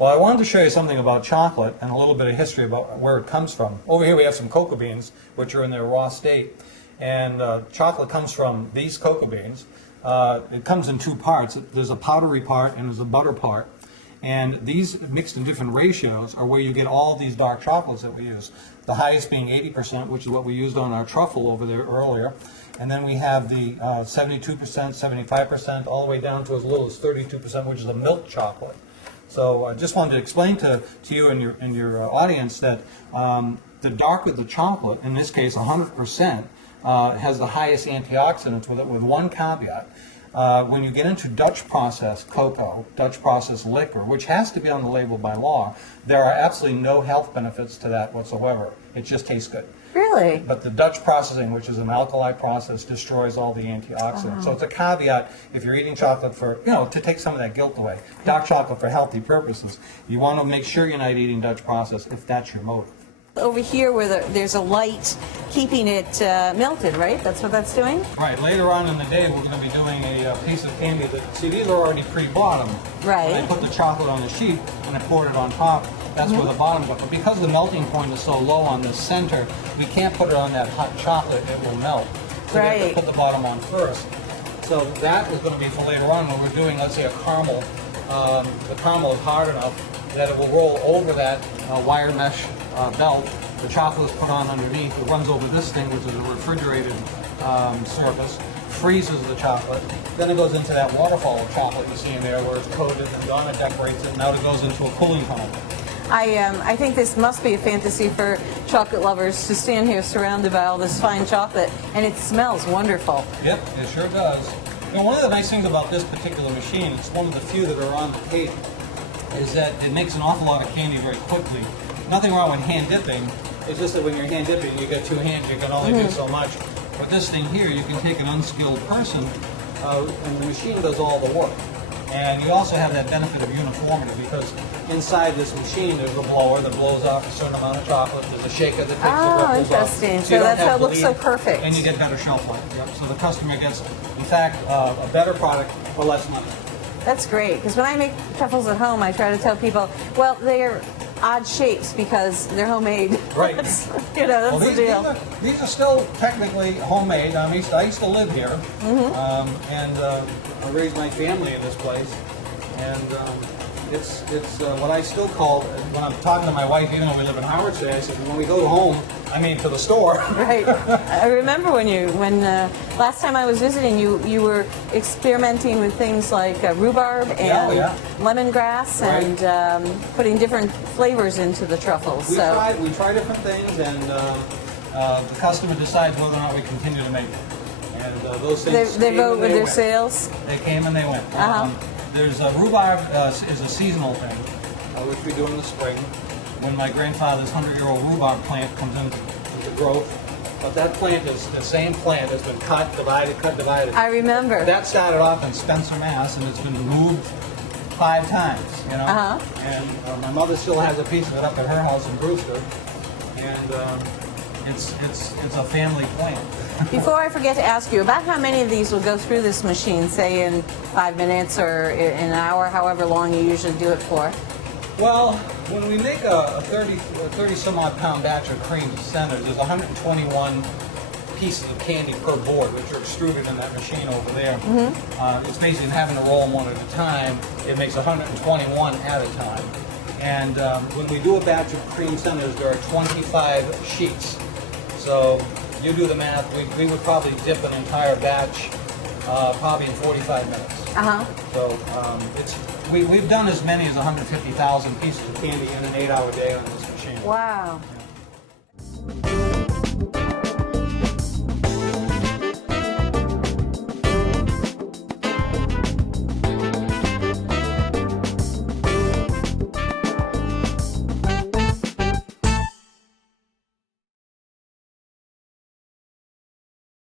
Well, I wanted to show you something about chocolate and a little bit of history about where it comes from. Over here we have some cocoa beans, which are in their raw state. And chocolate comes from these cocoa beans. It comes in two parts. There's a powdery part and there's a butter part. And these mixed in different ratios are where you get all these dark chocolates that we use. The highest being 80%, which is what we used on our truffle over there earlier. And then we have the 72%, 75%, all the way down to as little as 32%, which is a milk chocolate. So I just wanted to explain to you and your audience that the darker the chocolate, in this case 100%, has the highest antioxidants with one caveat. When you get into Dutch processed cocoa, Dutch processed liquor, which has to be on the label by law, there are absolutely no health benefits to that whatsoever. It just tastes good. Really? But the Dutch processing, which is an alkali process, destroys all the antioxidants. So it's a caveat if you're eating chocolate for, to take some of that guilt away. Dark chocolate for healthy purposes. You want to make sure you're not eating Dutch process if that's your motive. Over here where there's a light keeping it melted, right? That's what that's doing? Right. Later on in the day, we're going to be doing a piece of candy that, see, these are already pre-bottomed. Right. When I put the chocolate on the sheet and I poured it on top, that's where the bottom goes. But because the melting point is so low on the center, we can't put it on that hot chocolate. It will melt. So we have to put the bottom on first. So that is going to be for later on when we're doing, let's say, a caramel. The caramel is hard enough that it will roll over that wire mesh belt. The chocolate is put on underneath. It runs over this thing, which is a refrigerated surface, freezes the chocolate. Then it goes into that waterfall of chocolate you see in there where it's coated, and Donna decorates it. Now it goes into a cooling tunnel. I think this must be a fantasy for chocolate lovers to stand here surrounded by all this fine chocolate, and it smells wonderful. Yep, it sure does. One of the nice things about this particular machine, it's one of the few that are on the Cape, is that it makes an awful lot of candy very quickly. Nothing wrong with hand dipping. It's just that when you're hand dipping, you got two hands, you can only do so much. With this thing here, you can take an unskilled person, and the machine does all the work. And you also have that benefit of uniformity because inside this machine there's a blower that blows off a certain amount of chocolate. There's a shaker that takes the ripples off. Interesting. So that's how it looks so perfect. And you get better shelf life. Yep. So the customer gets, in fact, a better product for less money. That's great, because when I make truffles at home, I try to tell people, well, they're odd shapes because they're homemade. Right. That's the deal. These are still technically homemade. I used to live here, and I raised my family in this place, and it's what I still call, when I'm talking to my wife, even though we live in Howard today, I said, when we go home, I mean to the store. Right. I remember when last time I was visiting, you were experimenting with things like rhubarb and lemongrass and putting different flavors into the truffles. We try different things, and the customer decides whether or not we continue to make them. And those things they vote with their sales. They came and they went. There's rhubarb is a seasonal thing, which we do in the spring, when my grandfather's 100-year-old rhubarb plant comes into growth. But that plant is the same plant has been cut, divided. I remember. That started off in Spencer, Mass, and it's been moved 5 times, And my mother still has a piece of it up at her house in Brewster, and it's a family plant. Before I forget to ask you, about how many of these will go through this machine, say in 5 minutes or in an hour, however long you usually do it for? Well, when we make a 30 some odd pound batch of cream centers, there's 121 pieces of candy per board, which are extruded in that machine over there. It's basically having to roll them one at a time. It makes 121 at a time. And when we do a batch of cream centers, there are 25 sheets. So you do the math. We would probably dip an entire batch probably in 45 minutes. So we've done as many as 150,000 pieces of candy in an 8-hour day on this machine. Wow. Yeah.